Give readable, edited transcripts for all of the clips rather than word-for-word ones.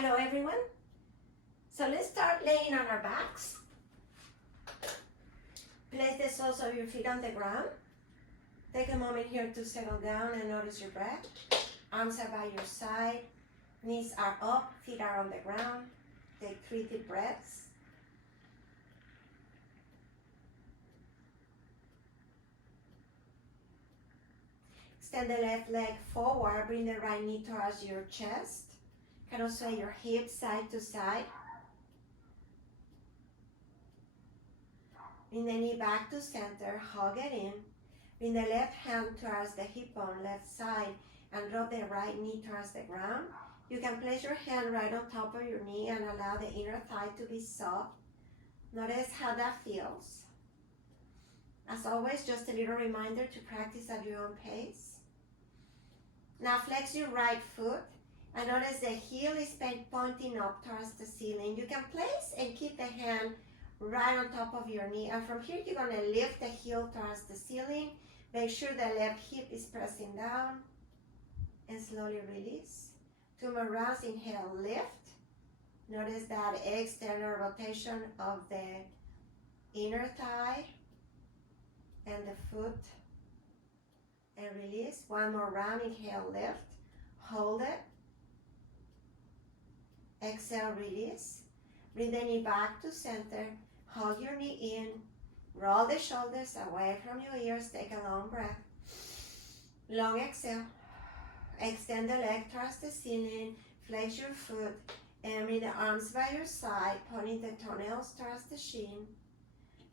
Hello everyone. So let's start laying on our backs. Place the soles of your feet on the ground. Take a moment here to settle down and notice your breath. Arms are by your side. Knees are up, feet are on the ground. Take 3 deep breaths. Extend the left leg forward. Bring the right knee towards your chest. Kind of sway your hips side to side. Bring the knee back to center, hug it in. Bring the left hand towards the hip bone, left side, and drop the right knee towards the ground. You can place your hand right on top of your knee and allow the inner thigh to be soft. Notice how that feels. As always, just a little reminder to practice at your own pace. Now flex your right foot. And notice the heel is pointing up towards the ceiling. You can place and keep the hand right on top of your knee. And from here, you're going to lift the heel towards the ceiling. Make sure the left hip is pressing down. And slowly release. 2 more rounds. Inhale, lift. Notice that external rotation of the inner thigh and the foot. And release. 1 more round. Inhale, lift. Hold it. Exhale, release. Bring the knee back to center. Hug your knee in. Roll the shoulders away from your ears. Take a long breath. Long exhale. Extend the leg towards the ceiling. Flex your foot. And bring the arms by your side, pointing the toenails towards the shin.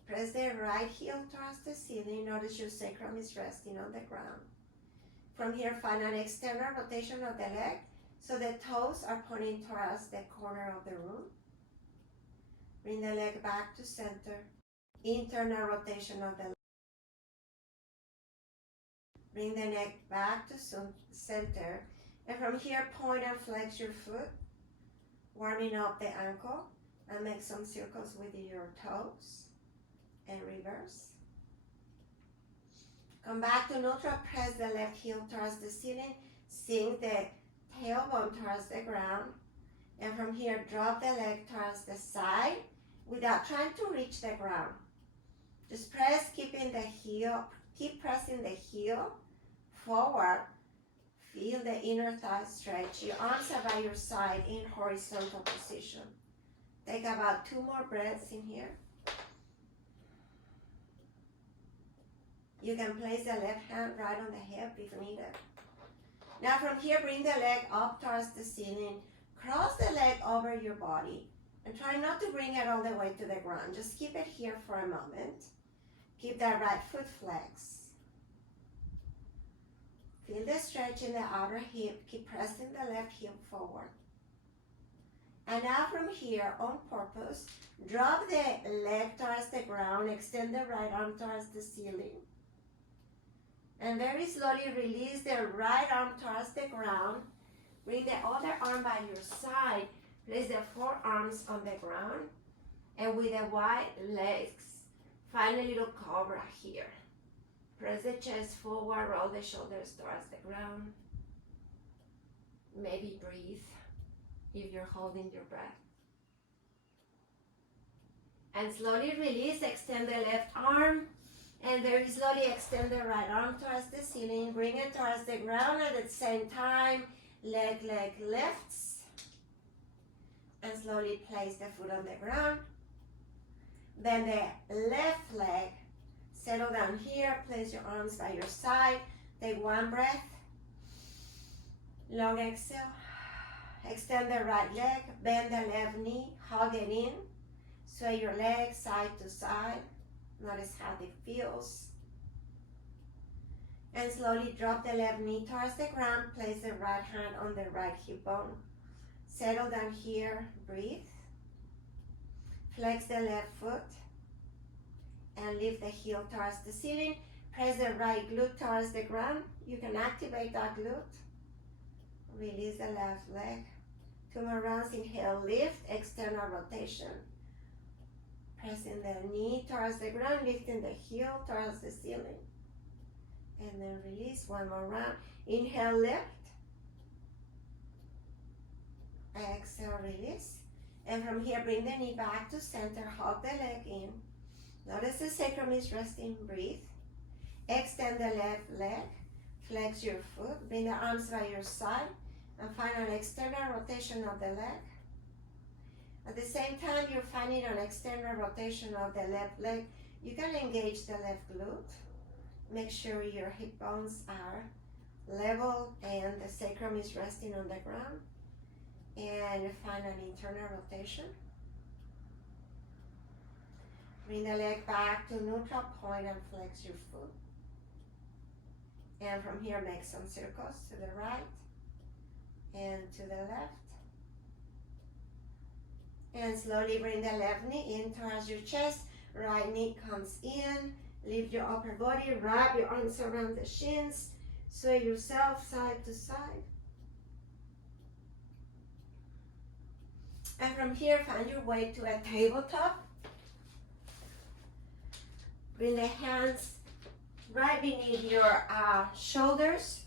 Press the right heel towards the ceiling. Notice your sacrum is resting on the ground. From here, find an external rotation of the leg. So the toes are pointing towards the corner of the room. Bring the leg back to center. Internal rotation of the leg. Bring the neck back to center. And from here, point and flex your foot. Warming up the ankle. And make some circles with your toes. And reverse. Come back to neutral. Press the left heel towards the ceiling. Sink the tailbone towards the ground, and from here drop the leg towards the side without trying to reach the ground. Just press, keep pressing the heel forward. Feel the inner thigh stretch. Your arms are by your side in horizontal position. Take about 2 more breaths in here. You can place the left hand right on the hip if needed. Now from here, bring the leg up towards the ceiling. Cross the leg over your body. And try not to bring it all the way to the ground. Just keep it here for a moment. Keep that right foot flexed. Feel the stretch in the outer hip. Keep pressing the left hip forward. And now from here, on purpose, drop the leg towards the ground. Extend the right arm towards the ceiling. And very slowly release the right arm towards the ground. Bring the other arm by your side. Place the forearms on the ground. And with the wide legs, find a little cover here. Press the chest forward, roll the shoulders towards the ground. Maybe breathe if you're holding your breath. And slowly release, extend the left arm. And very slowly extend the right arm towards the ceiling. Bring it towards the ground at the same time. Leg lifts. And slowly place the foot on the ground. Then the left leg. Settle down here. Place your arms by your side. Take 1 breath. Long exhale. Extend the right leg. Bend the left knee. Hug it in. Sway your legs side to side. Notice how it feels. And slowly drop the left knee towards the ground. Place the right hand on the right hip bone. Settle down here. Breathe. Flex the left foot. And lift the heel towards the ceiling. Press the right glute towards the ground. You can activate that glute. Release the left leg. 2 more rounds. Inhale, lift. External rotation. Pressing the knee towards the ground, lifting the heel towards the ceiling. And then release. 1 more round. Inhale, lift. Exhale, release. And from here, bring the knee back to center, hug the leg in. Notice the sacrum is resting, breathe. Extend the left leg, flex your foot, bring the arms by your side, and find an external rotation of the leg. At the same time you're finding an external rotation of the left leg, you can engage the left glute. Make sure your hip bones are level and the sacrum is resting on the ground. And find an internal rotation. Bring the leg back to neutral point and flex your foot. And from here, make some circles to the right and to the left. And slowly bring the left knee in towards your chest. Right knee comes in. Lift your upper body. Wrap your arms around the shins. Sway yourself side to side. And from here, find your way to a tabletop. Bring the hands right beneath your shoulders.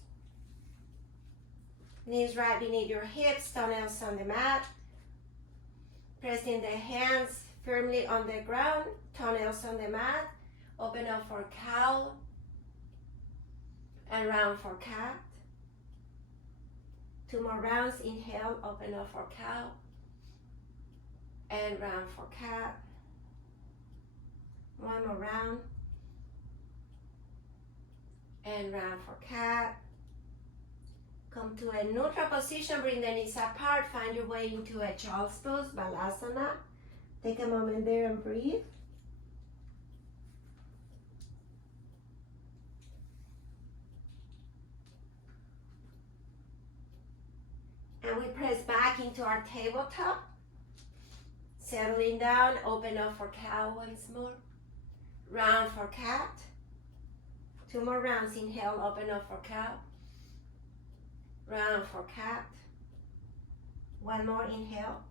Knees right beneath your hips, toenails on the mat. Pressing the hands firmly on the ground, toenails on the mat. Open up for cow and round for cat. 2 more rounds. Inhale, open up for cow and round for cat. 1 more round and round for cat. Come to a neutral position, bring the knees apart, find your way into a child's pose, Balasana. Take a moment there and breathe. And we press back into our tabletop. Settling down, open up for cow once more. Round for cat. 2 more rounds. Inhale, open up for cow. Round for cat. 1 more, inhale.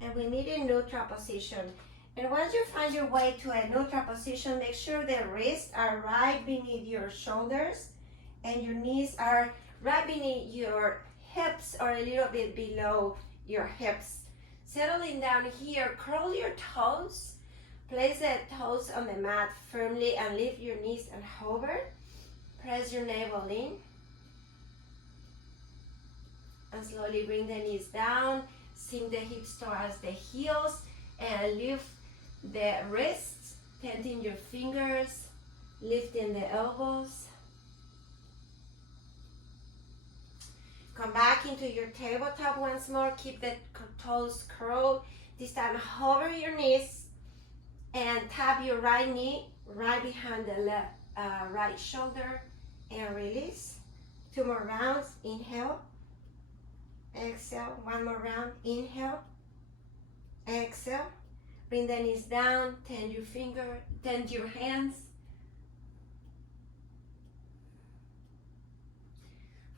And we meet in neutral position. And once you find your way to a neutral position, make sure the wrists are right beneath your shoulders and your knees are right beneath your hips or a little bit below your hips. Settling down here, curl your toes. Place the toes on the mat firmly and lift your knees and hover. Press your navel in. And slowly bring the knees down. Sink the hips towards the heels and lift the wrists, tenting your fingers, lifting the elbows. Come back into your tabletop once more. Keep the toes curled. This time hover your knees and tap your right knee right behind the left right shoulder and release. 2 more rounds. Inhale. Exhale. 1 more round. Inhale. Exhale. Bring the knees down. Tend your hands.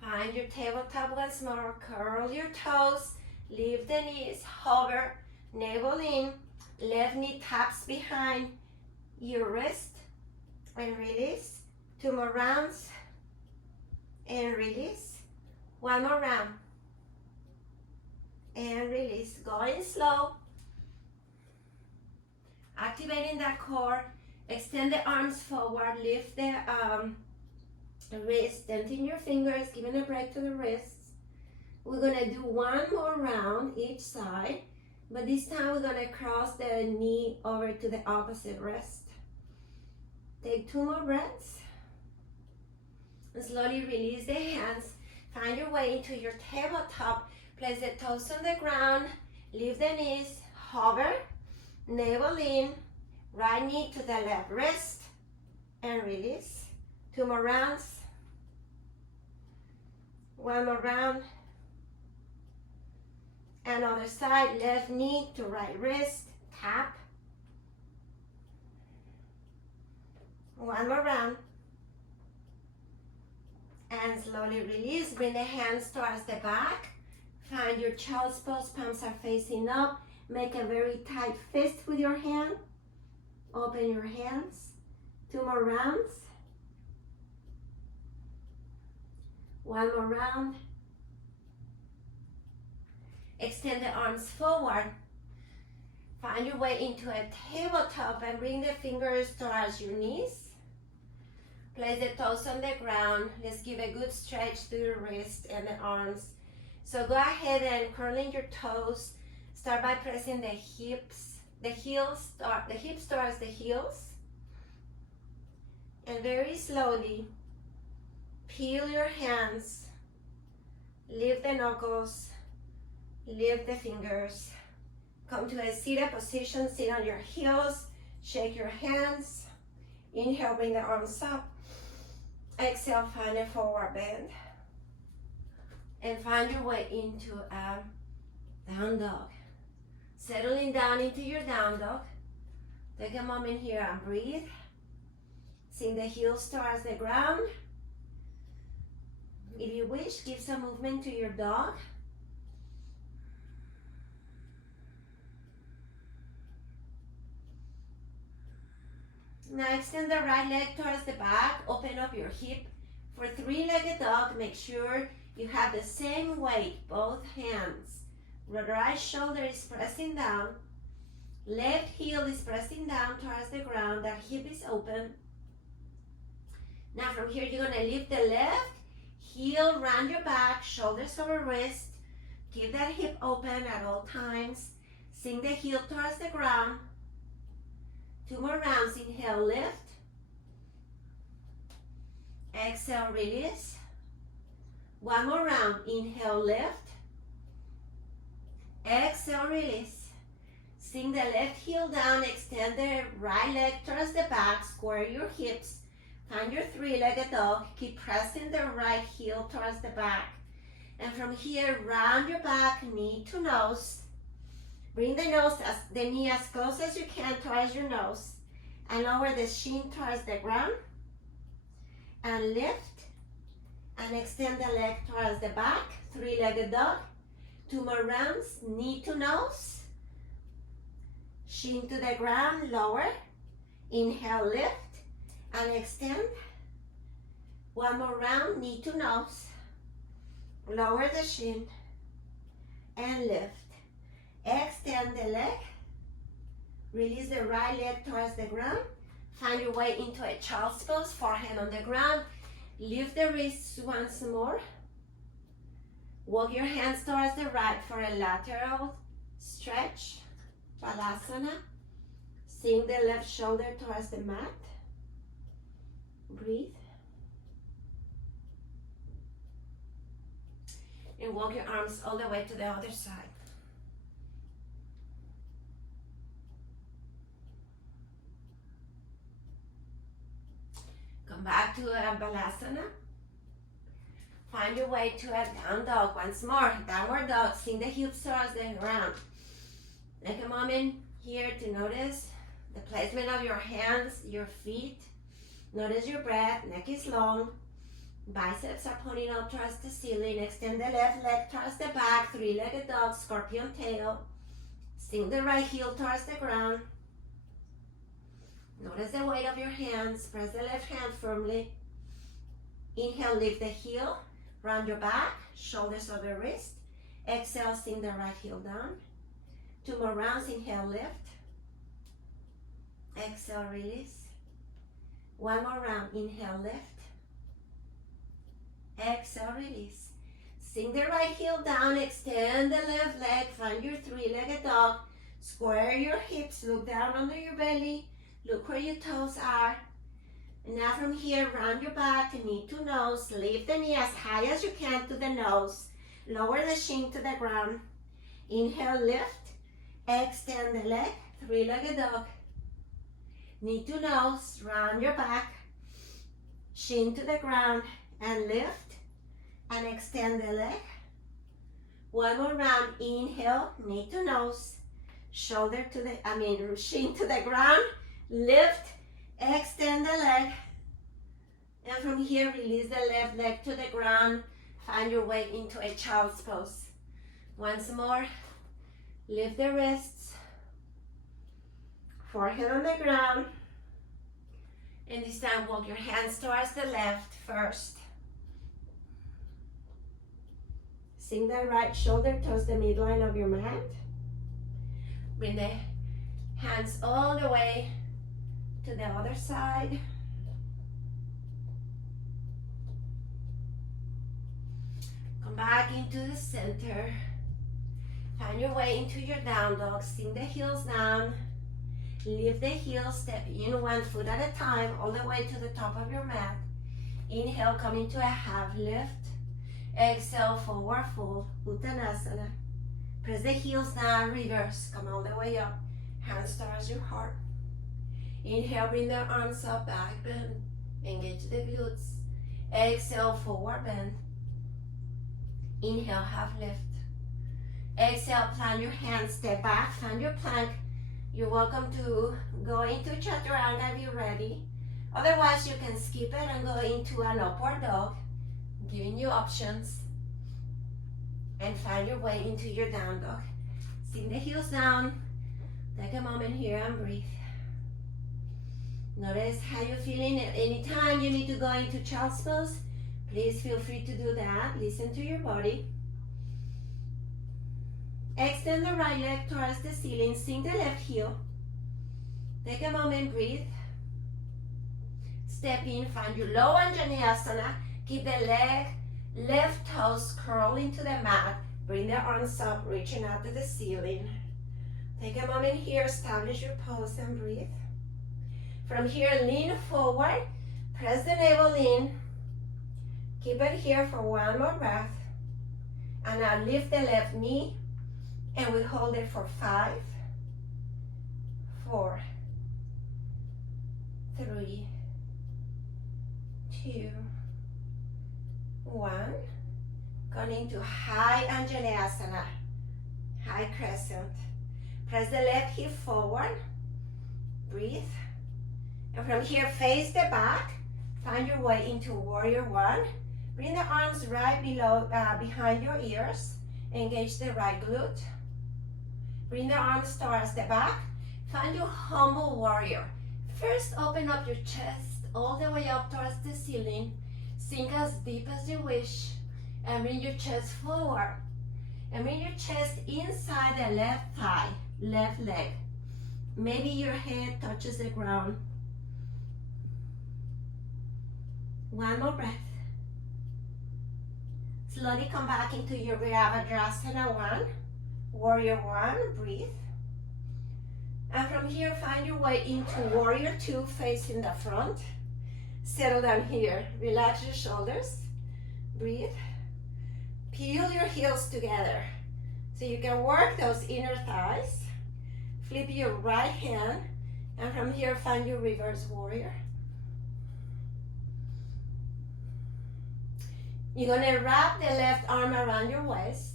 Find your tabletop once more. Curl your toes. Lift the knees. Hover. Navel in. Left knee taps behind your wrist. And release. 2 more rounds. And release. 1 more round. And release. Going slow. Activating that core. Extend the arms forward. Lift the wrist. Tenting your fingers. Giving a break to the wrists. We're going to do 1 more round each side. But this time we're going to cross the knee over to the opposite wrist. Take 2 more breaths. And slowly release the hands. Find your way into your tabletop. Place the toes on the ground. Lift the knees. Hover. Navel in. Right knee to the left wrist. And release. 2 more rounds. 1 more round. And other side, left knee to right wrist, tap. 1 more round. And slowly release, bring the hands towards the back. Find your child's pose, palms are facing up. Make a very tight fist with your hand. Open your hands. 2 more rounds. One more round. Extend the arms forward. Find your way into a tabletop and bring the fingers towards your knees. Place the toes on the ground. Let's give a good stretch to the wrist and the arms. So go ahead and curling your toes. Start by pressing the hips towards the heels. And very slowly, peel your hands. Lift the knuckles. Lift the fingers. Come to a seated position. Sit on your heels. Shake your hands. Inhale, bring the arms up. Exhale, find a forward bend. And find your way into a down dog. Settling down into your down dog. Take a moment here and breathe. Sink the heels towards the ground. If you wish, give some movement to your dog. Now extend the right leg towards the back. Open up your hip. For three-legged dog, make sure you have the same weight, both hands. The right shoulder is pressing down. Left heel is pressing down towards the ground. That hip is open. Now from here, you're gonna lift the left heel, round your back, shoulders over wrist. Keep that hip open at all times. Sink the heel towards the ground. 2 more rounds. Inhale, lift. Exhale, release. 1 more round. Inhale, lift. Exhale, release. Sink the left heel down. Extend the right leg towards the back. Square your hips. Find your three-legged dog. Keep pressing the right heel towards the back. And from here, round your back, knee to nose. Bring the knee as close as you can towards your nose. And lower the shin towards the ground. And lift. And extend the leg towards the back. Three-legged dog. 2 more rounds. Knee to nose. Shin to the ground. Lower. Inhale, lift. And extend. 1 more round. Knee to nose. Lower the shin. And lift. Extend the leg. Release the right leg towards the ground. Find your way into a child's pose. Forehead on the ground. Lift the wrists once more. Walk your hands towards the right for a lateral stretch. Balasana. Sink the left shoulder towards the mat. Breathe. And walk your arms all the way to the other side. Come back to a Balasana. Find your way to a down dog. Once more, downward dog. Sink the hips towards the ground. Take a moment here to notice the placement of your hands, your feet. Notice your breath. Neck is long. Biceps are pointing up towards the ceiling. Extend the left leg towards the back. Three-legged dog, scorpion tail. Sink the right heel towards the ground. Notice the weight of your hands. Press the left hand firmly. Inhale, lift the heel. Round your back. Shoulders over wrist. Exhale, sink the right heel down. 2 more rounds. Inhale, lift. Exhale, release. 1 more round. Inhale, lift. Exhale, release. Sink the right heel down. Extend the left leg. Find your three-legged dog. Square your hips. Look down under your belly. Look where your toes are. And now from here, round your back, knee to nose. Lift the knee as high as you can to the nose. Lower the shin to the ground. Inhale, lift. Extend the leg. Three-legged dog. Knee to nose. Round your back. Shin to the ground. And lift. And extend the leg. 1 more round. Inhale, knee to nose. Shoulder to the, shin to the ground. Lift, extend the leg, and from here release the left leg to the ground. Find your way into a child's pose. Once more, lift the wrists, forehead on the ground, and this time walk your hands towards the left first. Sink that right shoulder towards the midline of your mat. Bring the hands all the way to the other side. Come back into the center. Find your way into your down dog. Sink the heels down. Lift the heels, step in one foot at a time, all the way to the top of your mat. Inhale, come into a half lift. Exhale, forward fold, Uttanasana. Press the heels down, reverse, come all the way up. Hands towards your heart. Inhale, bring the arms up, back bend. Engage the glutes. Exhale, forward bend. Inhale, half lift. Exhale, plant your hands, step back, find your plank. You're welcome to go into Chaturanga if you're ready. Otherwise, you can skip it and go into an upward dog, giving you options. And find your way into your down dog. Sink the heels down. Take a moment here and breathe. Notice how you're feeling. At any time you need to go into child's pose, please feel free to do that. Listen to your body. Extend the right leg towards the ceiling. Sink the left heel. Take a moment, breathe. Step in, find your low Anjaneyasana. Keep the left toes curl into the mat. Bring the arms up, reaching out to the ceiling. Take a moment here, establish your pose and breathe. From here, lean forward. Press the navel in. Keep it here for one more breath. And now lift the left knee. And we hold it for 5, 4, 3, 2, 1. Going into high Anjaneyasana, high crescent. Press the left hip forward. Breathe. And from here, face the back. Find your way into Warrior One. Bring the arms right below, behind your ears. Engage the right glute. Bring the arms towards the back. Find your humble warrior. First, open up your chest all the way up towards the ceiling. Sink as deep as you wish. And bring your chest forward. And bring your chest inside the left thigh, left leg. Maybe your head touches the ground. One more breath. Slowly come back into your Virabhadrasana 1. Warrior One, breathe. And from here, find your way into Warrior Two, facing the front. Settle down here. Relax your shoulders. Breathe. Peel your heels together so you can work those inner thighs. Flip your right hand. And from here, find your reverse warrior. You're gonna wrap the left arm around your waist.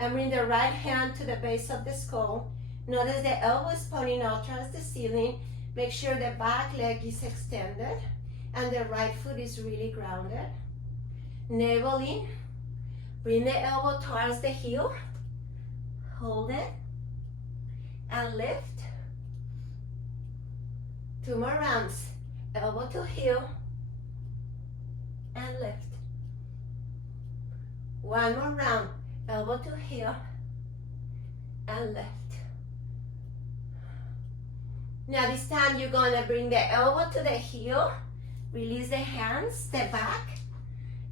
And bring the right hand to the base of the skull. Notice the elbows pointing out towards the ceiling. Make sure the back leg is extended and the right foot is really grounded. Navel in. Bring the elbow towards the heel. Hold it. And lift. 2 more rounds. Elbow to heel. And lift. 1 more round. Elbow to heel and lift. Now this time you're gonna bring the elbow to the heel, release the hands, step back,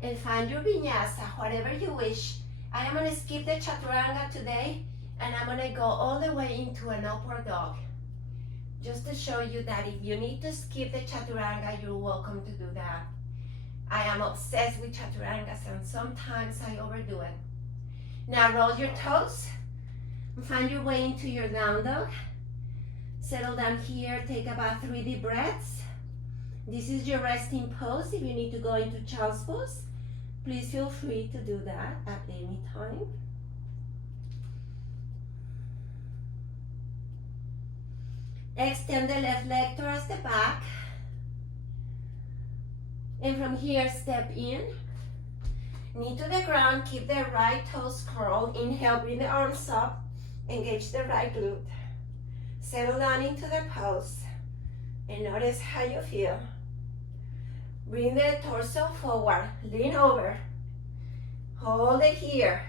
and find your vinyasa, whatever you wish. I am gonna skip the chaturanga today, and I'm gonna go all the way into an upward dog. Just to show you that if you need to skip the chaturanga, you're welcome to do that. I am obsessed with chaturangas, and sometimes I overdo it. Now roll your toes and find your way into your down dog. Settle down here, take about 3 deep breaths. This is your resting pose. If you need to go into child's pose, please feel free to do that at any time. Extend the left leg towards the back. And from here, step in. Knee to the ground, keep the right toes curled. Inhale, bring the arms up. Engage the right glute. Settle down into the pose. And notice how you feel. Bring the torso forward. Lean over. Hold it here.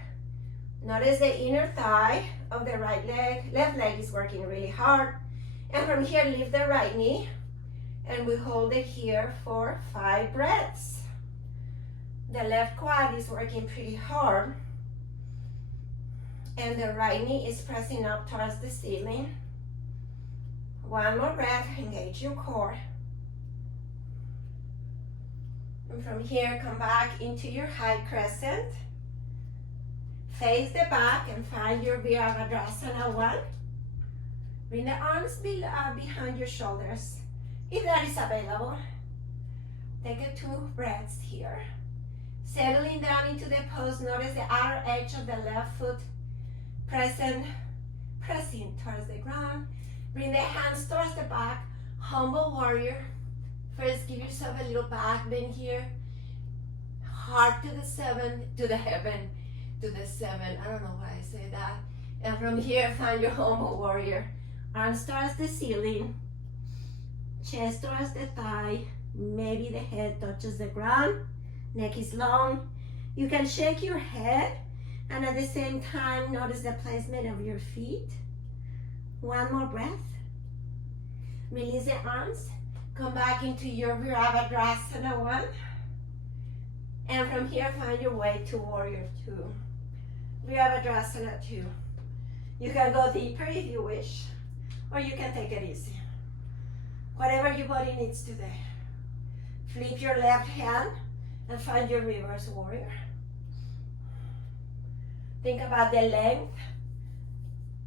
Notice the inner thigh of the right leg. Left leg is working really hard. And from here, lift the right knee. And we hold it here for 5 breaths. The left quad is working pretty hard. And the right knee is pressing up towards the ceiling. 1 more breath, engage your core. And from here, come back into your high crescent. Face the back and find your Virabhadrasana 1. Bring the arms behind your shoulders, if that is available. Take 2 breaths here. Settling down into the pose, notice the outer edge of the left foot pressing towards the ground. Bring the hands towards the back, humble warrior. First, give yourself a little back bend here. Heart to the 7, to the heaven, to the 7. I don't know why I say that. And from here, find your humble warrior. Arms towards the ceiling. Chest towards the thigh. Maybe the head touches the ground. Neck is long. You can shake your head and at the same time notice the placement of your feet. 1 more breath. Release the arms. Come back into your Virabhadrasana 1. And from here, find your way to Warrior 2. Virabhadrasana 2. You can go deeper if you wish, or you can take it easy. Whatever your body needs today. Flip your left hand and find your reverse warrior. Think about the length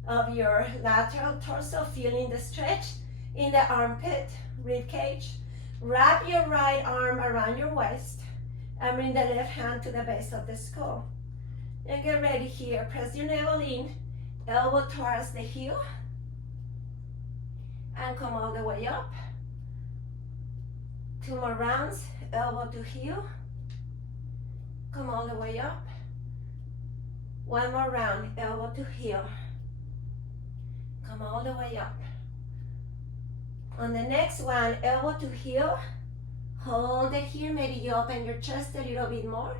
of your lateral torso, feeling the stretch in the armpit, rib cage. Wrap your right arm around your waist and bring the left hand to the base of the skull. And get ready here. Press your navel in, elbow towards the heel, and come all the way up. 2 more rounds, elbow to heel, come all the way up. 1 more round, elbow to heel, come all the way up. On the next one, elbow to heel, hold it here, maybe you open your chest a little bit more.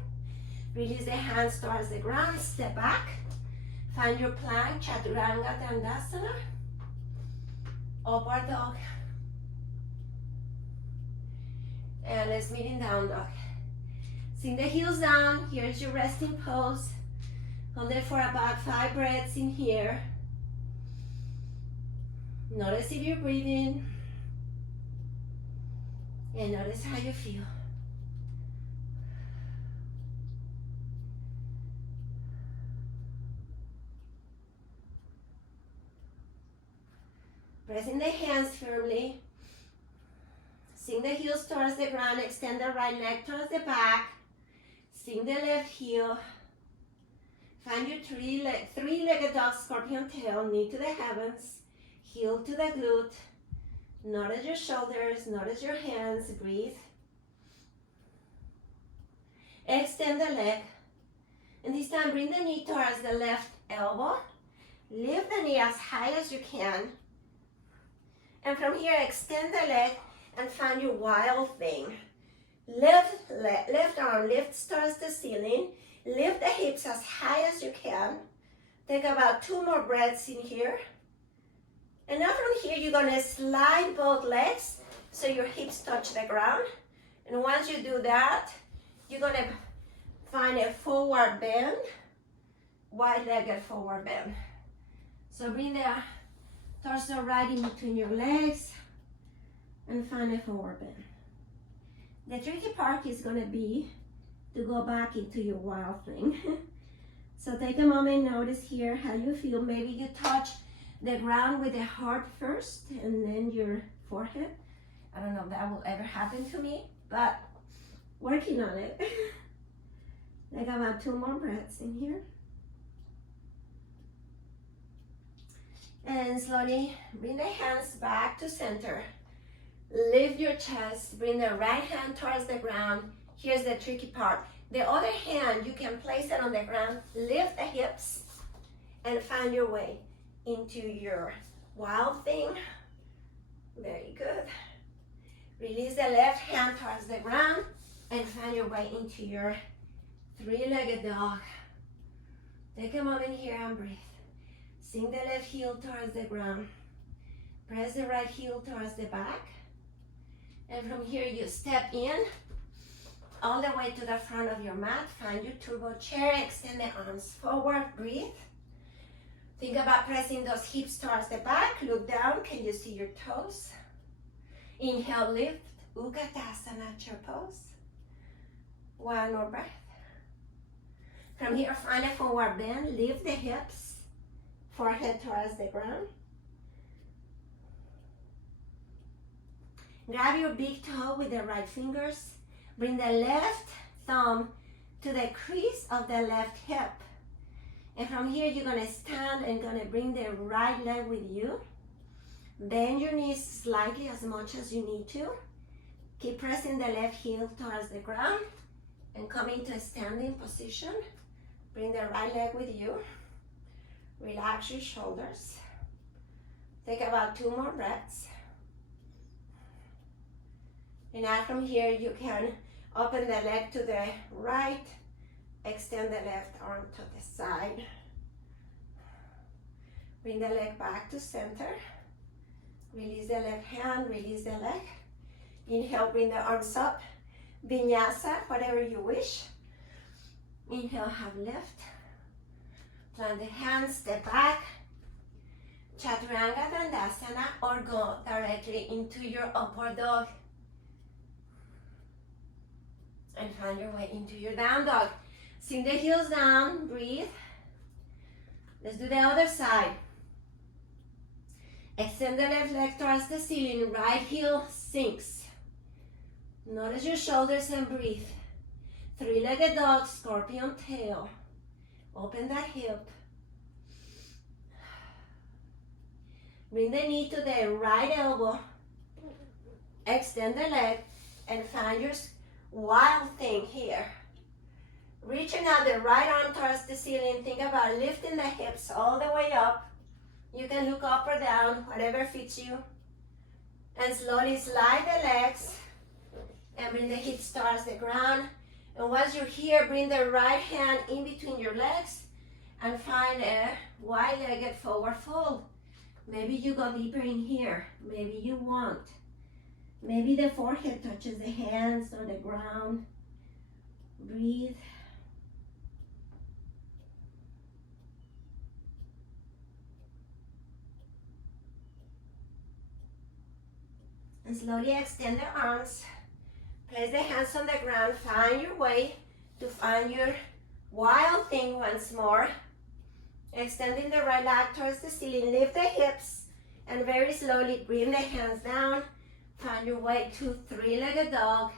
Release the hands towards the ground, step back. Find your plank, Chaturanga Dandasana. Upward dog. And let's meet in down dog. Sink the heels down, here's your resting pose. Hold it for about 5 breaths in here. Notice if you're breathing. And notice how you feel. Pressing the hands firmly. Sink the heels towards the ground. Extend the right leg towards the back. Sink the left heel. Find your three-legged dog, scorpion tail, knee to the heavens, heel to the glute. Notice your shoulders, notice your hands, breathe. Extend the leg. And this time bring the knee towards the left elbow. Lift the knee as high as you can. And from here, extend the leg and find your wild thing. Left arm lifts towards the ceiling. Lift the hips as high as you can. Take about 2 more breaths in here. And now from here, you're gonna slide both legs so your hips touch the ground. And once you do that, you're gonna find a forward bend, wide-legged forward bend. So bring the torso right in between your legs and find a forward bend. The tricky part is gonna be to go back into your wild thing. So take a moment, notice here how you feel. Maybe you touch the ground with the heart first and then your forehead. I don't know if that will ever happen to me, but working on it. Take about 2 more breaths in here. And slowly bring the hands back to center. Lift your chest, bring the right hand towards the ground. Here's the tricky part. The other hand, you can place it on the ground, lift the hips, and find your way into your wild thing. Very good. Release the left hand towards the ground and find your way into your 3-legged dog. Take a moment here and breathe. Sink the left heel towards the ground. Press the right heel towards the back. And from here you step in all the way to the front of your mat. Find your turbo chair. Extend the arms forward. Breathe. Think about pressing those hips towards the back. Look down. Can you see your toes? Inhale, lift. Utkatasana, chair pose. One more breath. From here, find a forward bend. Lift the hips. Forehead towards the ground. Grab your big toe with the right fingers. Bring the left thumb to the crease of the left hip. And from here, you're gonna stand and gonna bring the right leg with you. Bend your knees slightly as much as you need to. Keep pressing the left heel towards the ground and come into a standing position. Bring the right leg with you. Relax your shoulders. Take about 2 more breaths. And now from here, you can open the leg to the right. Extend the left arm to the side. Bring the leg back to center. Release the left hand, release the leg. Inhale, bring the arms up. Vinyasa, whatever you wish. Inhale, have lift. Plant the hands, step back. Chaturanga Dandasana, or go directly into your upward dog. And find your way into your down dog. Sink the heels down, breathe. Let's do the other side. Extend the left leg towards the ceiling, right heel sinks. Notice your shoulders and breathe. 3-legged dog, scorpion tail. Open that hip. Bring the knee to the right elbow. Extend the leg and find your wild thing here. Reaching out the right arm towards the ceiling. Think about lifting the hips all the way up. You can look up or down, whatever fits you. And slowly slide the legs and bring the hips towards the ground. And once you're here, bring the right hand in between your legs and find a wide-legged forward fold. Maybe you go deeper in here. Maybe you won't. Maybe the forehead touches the hands or the ground. Breathe. And slowly extend the arms. Place the hands on the ground. Find your way to find your wild thing once more. Extending the right leg towards the ceiling. Lift the hips and very slowly bring the hands down. Find your way to 3-legged dog.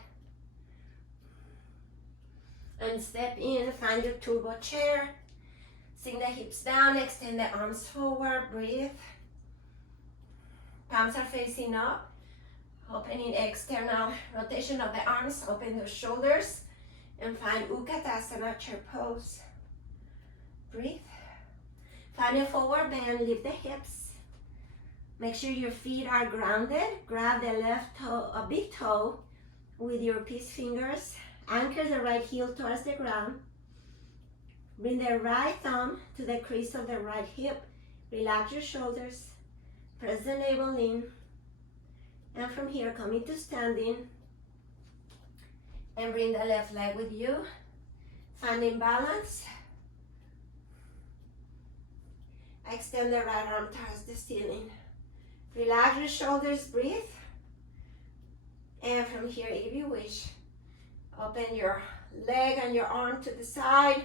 And step in. Find your turbo chair. Sink the hips down. Extend the arms forward. Breathe. Palms are facing up. Opening external rotation of the arms. Open the shoulders. And find Utkatasana, chair pose. Breathe. Find a forward bend. Lift the hips. Make sure your feet are grounded. Grab the left toe, a big toe, with your peace fingers. Anchor the right heel towards the ground. Bring the right thumb to the crease of the right hip. Relax your shoulders. Press the navel in. And from here, come into standing. And bring the left leg with you. Finding balance. Extend the right arm towards the ceiling. Relax your shoulders, breathe. And from here, if you wish, open your leg and your arm to the side.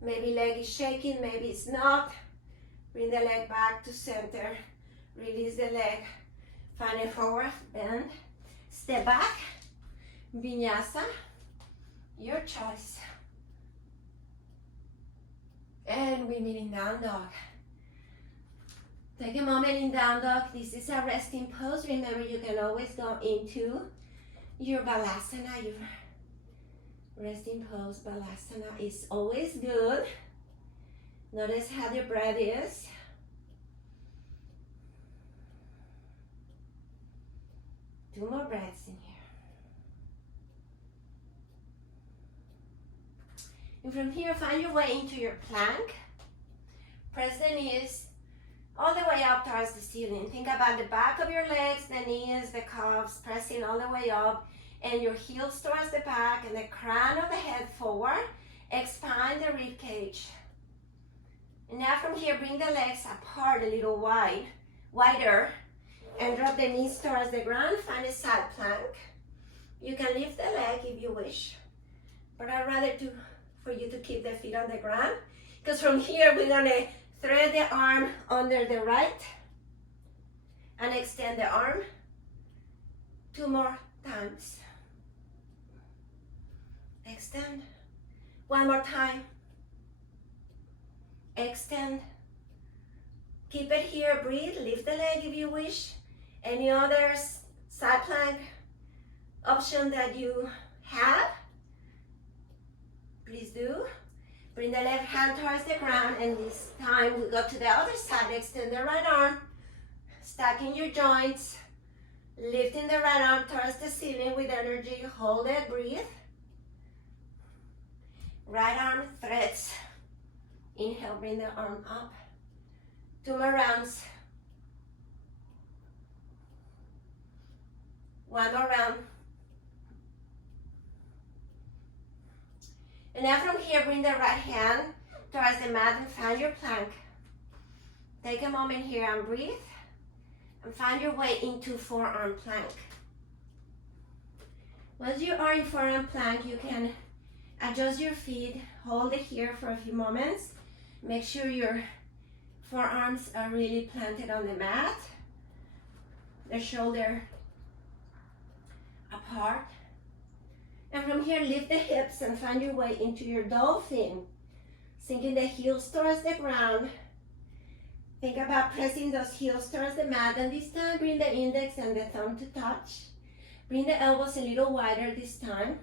Maybe leg is shaking, maybe it's not. Bring the leg back to center. Release the leg. Find a forward bend. Step back. Vinyasa. Your choice. And we meet in down dog. Take a moment in down dog. This is a resting pose. Remember, you can always go into your balasana. Your resting pose, balasana, is always good. Notice how your breath is. Two more breaths in here. And from here, find your way into your plank. Press the knees all the way up towards the ceiling. Think about the back of your legs, the knees, the calves, pressing all the way up, and your heels towards the back and the crown of the head forward. Expand the rib cage. And now from here, bring the legs apart a little wider, and drop the knees towards the ground. Find a side plank. You can lift the leg if you wish, but I'd rather for you to keep the feet on the ground, because from here we're gonna thread the arm under the right and extend the arm 2 more times. Extend. 1 more time. Extend. Keep it here, breathe, lift the leg if you wish. Any other side plank option that you have, please do. Bring the left hand towards the ground, and this time we go to the other side. Extend the right arm, stacking your joints, lifting the right arm towards the ceiling with energy. Hold it, breathe. Right arm threads. Inhale, bring the arm up. 2 more rounds. 1 more round. And now from here, bring the right hand towards the mat and find your plank. Take a moment here and breathe. And find your way into forearm plank. Once you are in forearm plank, you can adjust your feet. Hold it here for a few moments. Make sure your forearms are really planted on the mat. The shoulder apart. And from here, lift the hips and find your way into your dolphin. Sinking the heels towards the ground. Think about pressing those heels towards the mat, and this time bring the index and the thumb to touch. Bring the elbows a little wider this time.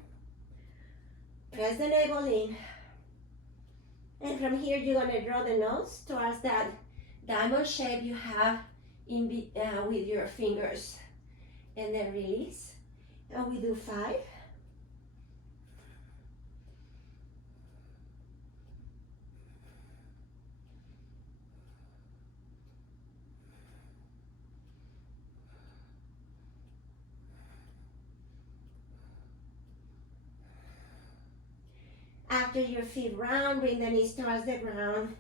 Press the navel in. And from here, you're gonna draw the nose towards that diamond shape you have with your fingers. And then release. And we do 5. After your feet round, bring the knees towards the ground.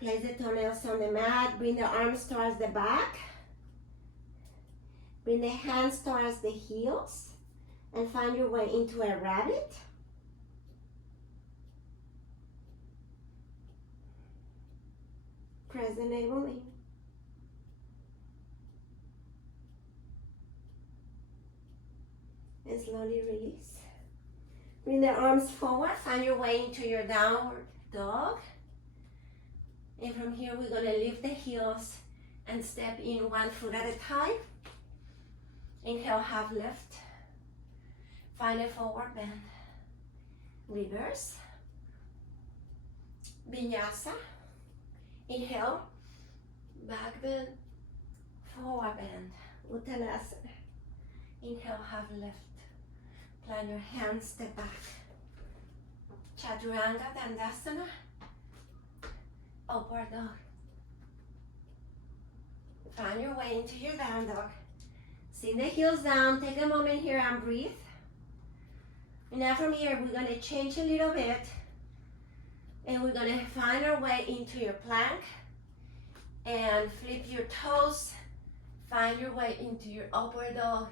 Place the toenails on the mat. Bring the arms towards the back. Bring the hands towards the heels. And find your way into a rabbit. Press the navel in. And slowly release. Bring the arms forward, find your way into your downward dog. And from here, we're gonna lift the heels and step in 1 foot at a time. Inhale, half lift. Find a forward bend. Reverse. Vinyasa. Inhale, back bend, forward bend. Uttanasana. Inhale, half lift. Plant your hands, step back. Chaturanga Dandasana. Upward dog. Find your way into your down dog. Sink the heels down. Take a moment here and breathe. And now from here, we're gonna change a little bit. And we're gonna find our way into your plank. And flip your toes. Find your way into your upward dog.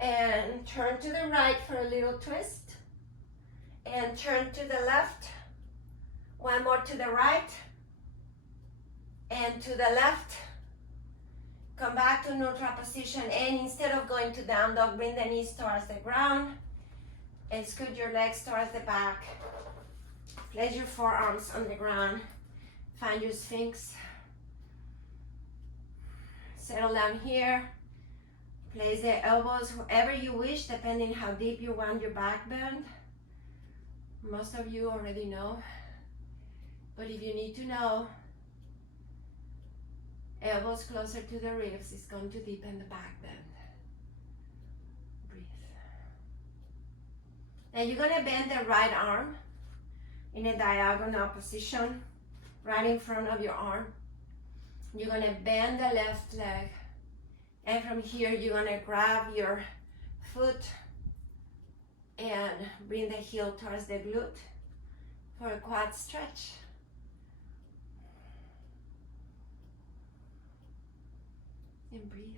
And turn to the right for a little twist. And turn to the left. 1 more to the right. And to the left. Come back to neutral position. And instead of going to down dog, bring the knees towards the ground. And scoot your legs towards the back. Place your forearms on the ground. Find your sphinx. Settle down here. Place the elbows wherever you wish, depending how deep you want your back bend. Most of you already know. But if you need to know, elbows closer to the ribs is going to deepen the back bend. Breathe. Now you're gonna bend the right arm in a diagonal position. right in front of your arm. You're gonna bend the left leg, and from here you're gonna grab your foot and bring the heel towards the glute for a quad stretch. And breathe.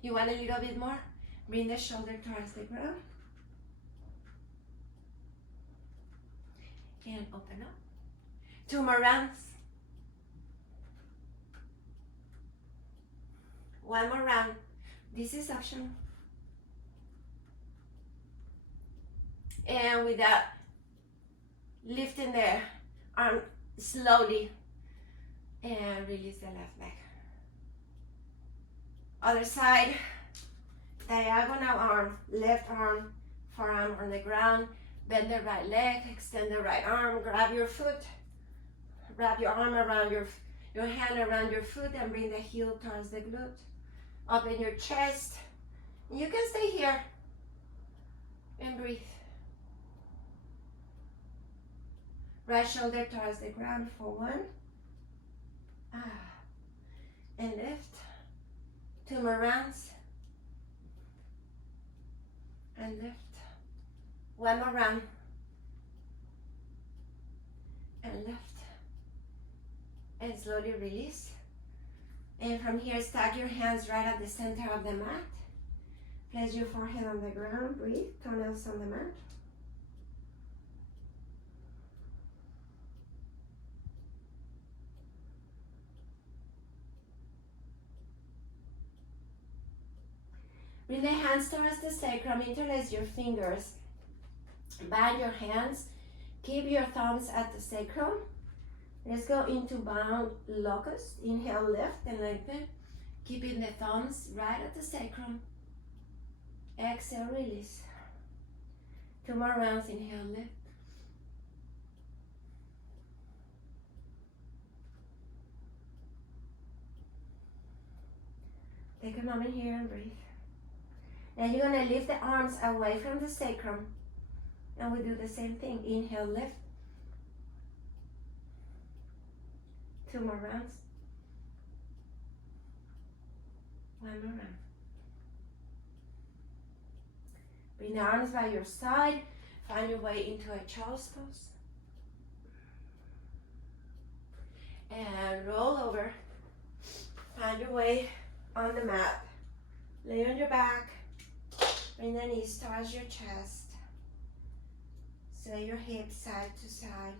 You want a little bit more? Bring the shoulder towards the ground. And open up. 2 more rounds. 1 more round. This is optional. And with that, lifting the arm slowly and release the left leg. Other side, diagonal arm, left arm, forearm on the ground. Bend the right leg, extend the right arm, grab your foot, wrap your arm around your hand around your foot and bring the heel towards the glute. Open your chest. You can stay here and breathe. Right shoulder towards the ground for 1. And lift. 2 more rounds. And lift. 1 more round. And lift. And slowly release. And from here, stack your hands right at the center of the mat. Place your forehead on the ground. Breathe. Toenails on the mat. Bring the hands towards the sacrum. Interlace your fingers. Bind your hands. Keep your thumbs at the sacrum. Let's go into bound locust. Inhale, lift and lengthen. Keeping the thumbs right at the sacrum. Exhale, release. 2 more rounds. Inhale, lift. Take a moment here and breathe. Now you're going to lift the arms away from the sacrum. And we do the same thing. Inhale, lift. 2 more rounds. 1 more round. Bring the arms by your side. Find your way into a child's pose. And roll over. Find your way on the mat. Lay on your back. Bring the knees towards your chest. Sway your hips side to side.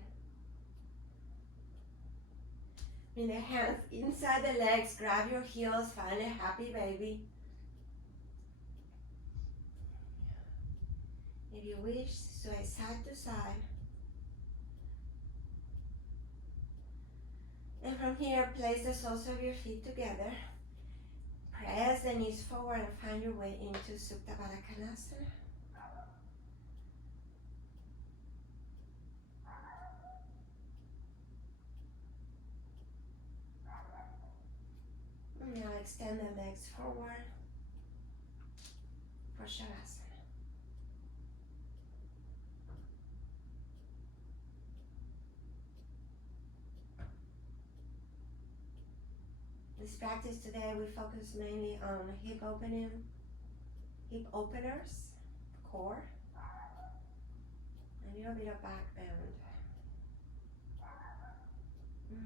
Bring the hands inside the legs. Grab your heels. Find a happy baby. If you wish, sway side to side. And from here, place the soles of your feet together. Press the knees forward and find your way into Supta Baddha Konasana. Now extend the legs forward for Shavasana. This practice today, we focus mainly on hip openers, core, a little bit of back bend,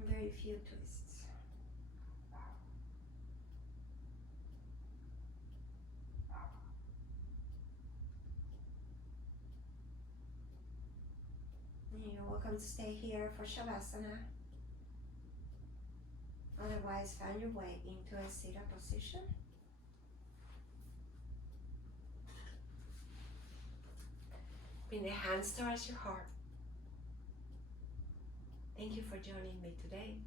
very few twists. You're welcome to stay here for Shavasana. Otherwise, find your way into a seated position. Bring the hands towards your heart. Thank you for joining me today.